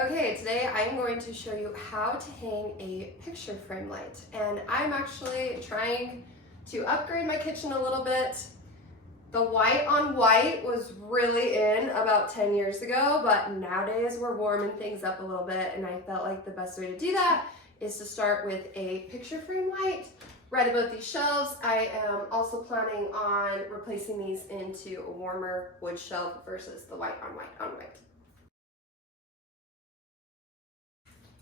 Okay, today I am going to show you how to hang a picture frame light. And I'm actually trying to upgrade my kitchen a little bit. The white on white was really in about 10 years ago, but nowadays we're warming things up a little bit, and I felt like the best way to do that is to start with a picture frame light right above these shelves. I am also planning on replacing these into a warmer wood shelf versus the white on white on white.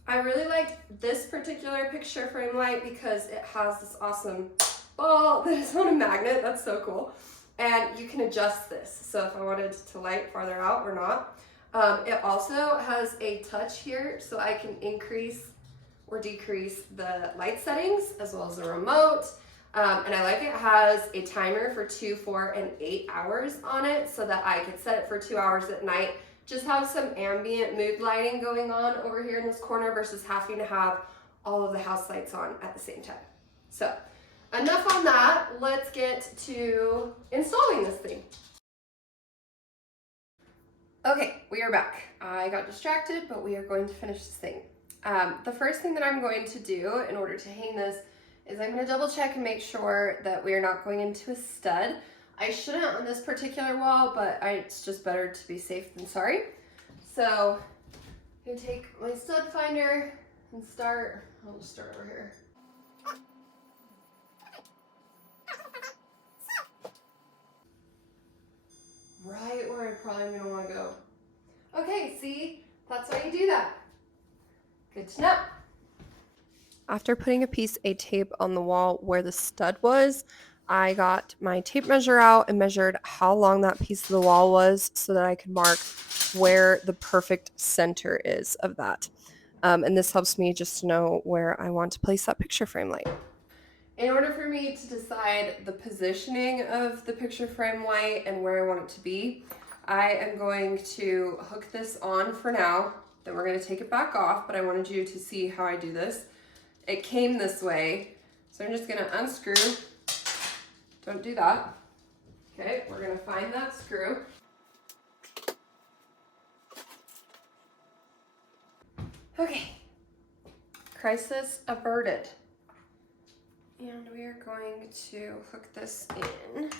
I really liked this particular picture frame light because it has this awesome ball that is on a magnet. That's so cool. And you can adjust this. So if I wanted to light farther out or not. It also has a touch here, so I can increase or decrease the light settings as well as the remote. And I like it has a timer for 2, 4, and 8 hours on it so that I could set it for 2 hours at night. Just have some ambient mood lighting going on over here in this corner versus having to have all of the house lights on at the same time. So enough on that, let's get to installing this thing. Okay, we are back. I got distracted, but we are going to finish this thing. The first thing that I'm going to do in order to hang this is I'm going to double check and make sure that we are not going into a stud. I shouldn't on this particular wall, but it's just better to be safe than sorry. So I'm going to take my stud finder and I'll just start over here. Right where I probably am going to want to go. Okay, see, that's why you do that. Good to know. After putting a piece of tape on the wall where the stud was, I got my tape measure out and measured how long that piece of the wall was so that I could mark where the perfect center is of that. And this helps me just to know where I want to place that picture frame light. In order for me to decide the positioning of the picture frame light and where I want it to be, I am going to hook this on for now. Then we're going to take it back off, but I wanted you to see how I do this. It came this way, so I'm just going to unscrew. Don't do that. Okay, we're going to find that screw. Okay, crisis averted. And we are going to hook this in.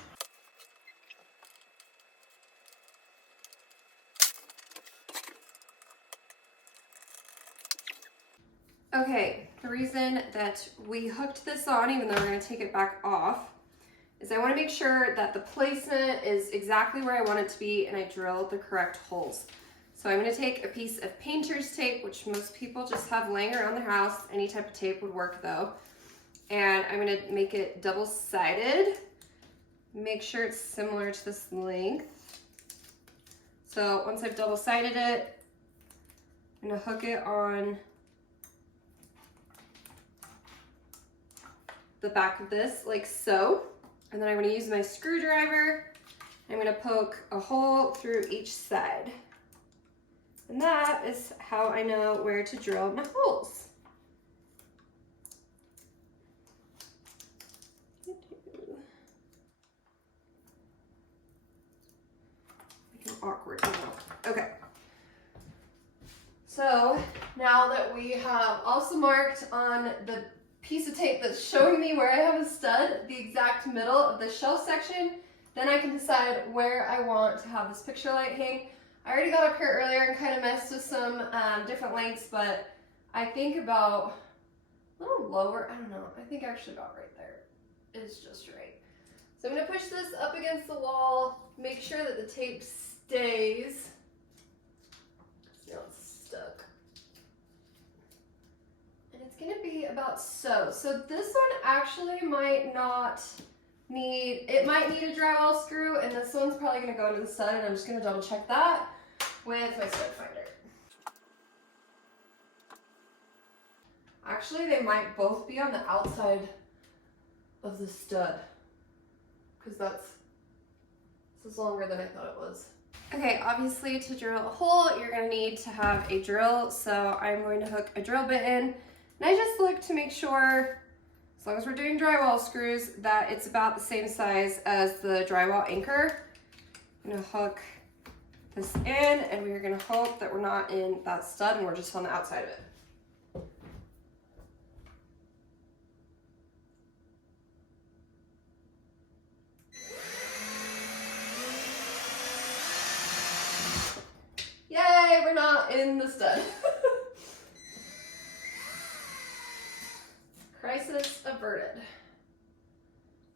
Okay, the reason that we hooked this on, even though we're going to take it back off, is I want to make sure that the placement is exactly where I want it to be and I drilled the correct holes. So I'm going to take a piece of painter's tape, which most people just have laying around their house. Any type of tape would work though. And I'm going to make it double-sided. Make sure it's similar to this length. So once I've double-sided it, I'm going to hook it on the back of this like so. And then I'm going to use my screwdriver. I'm going to poke a hole through each side. And that is how I know where to drill my holes. Awkward. Okay. So now that we have also marked on the piece of tape that's showing me where I have a stud, the exact middle of the shelf section, then I can decide where I want to have this picture light hang. I already got up here earlier and kind of messed with some different lengths, but I think about a little lower, I don't know, I think actually about right there is just right. So I'm going to push this up against the wall, make sure that the tape stays. Now it's stuck. And it's going to be about so. So this one actually might not need, it might need a drywall screw, and this one's probably going to go into the stud, and I'm just going to double check that with my stud finder. Actually, they might both be on the outside of the stud, because this is longer than I thought it was. Okay, obviously to drill a hole, you're going to need to have a drill, so I'm going to hook a drill bit in. And I just look to make sure, as long as we're doing drywall screws, that it's about the same size as the drywall anchor. I'm going to hook this in, and we are gonna hope that we're not in that stud and we're just on the outside of it. Yay, we're not in the stud. Crisis averted.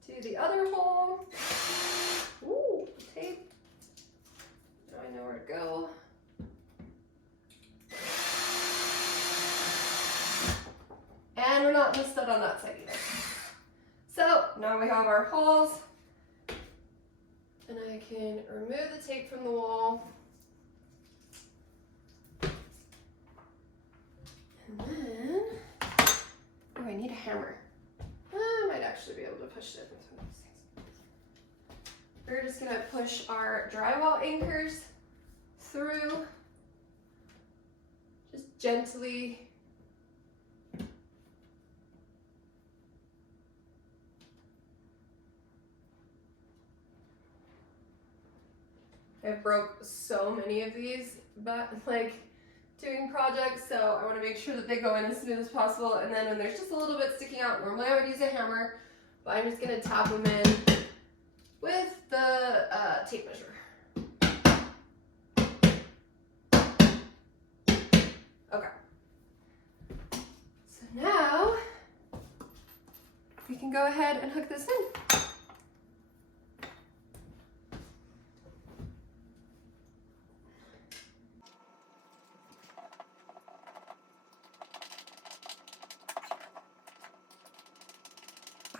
To the other hole. Ooh, tape. Now I know where to go. And we're not in the stud on that side either. So now we have our holes. And I can remove the tape from the wall. And then, oh, I need a hammer. I might actually be able to push it with one of these things. We're just gonna push our drywall anchors through, just gently. I broke so many of these, but like doing projects, so I want to make sure that they go in as smooth as possible. And then when there's just a little bit sticking out, normally I would use a hammer, but I'm just going to tap them in with the tape measure. Okay. So now we can go ahead and hook this in.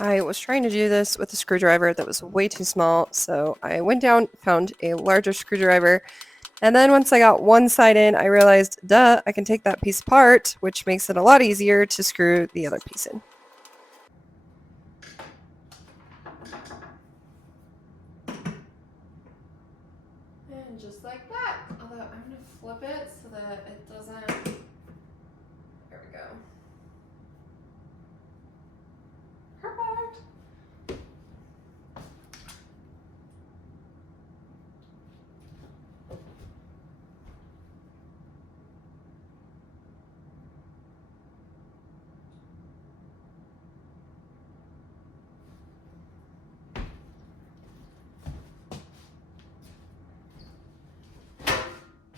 I was trying to do this with a screwdriver that was way too small, so I went down, found a larger screwdriver, and then once I got one side in, I realized, duh, I can take that piece apart, which makes it a lot easier to screw the other piece in. And just like that, although I'm going to flip it so that it doesn't, there we go. Perfect.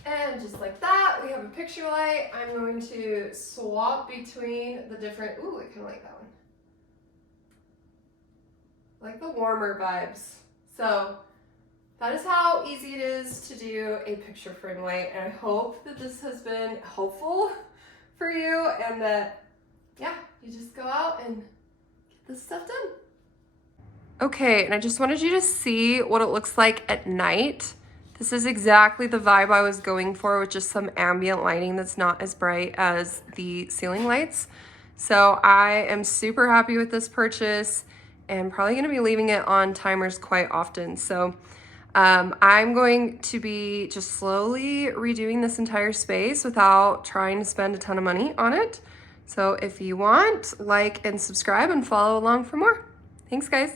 And just like that, we have a picture light. I'm going to swap between the different, ooh, I kind of like that one. Like the warmer vibes. So that is how easy it is to do a picture frame light, and I hope that this has been helpful for you and that, yeah, you just go out and get this stuff done. Okay, and I just wanted you to see what it looks like at night. This is exactly the vibe I was going for, with just some ambient lighting that's not as bright as the ceiling lights. So I am super happy with this purchase, and probably going to be leaving it on timers quite often. So I'm going to be just slowly redoing this entire space without trying to spend a ton of money on it. So if you want, like and subscribe and follow along for more. Thanks, guys.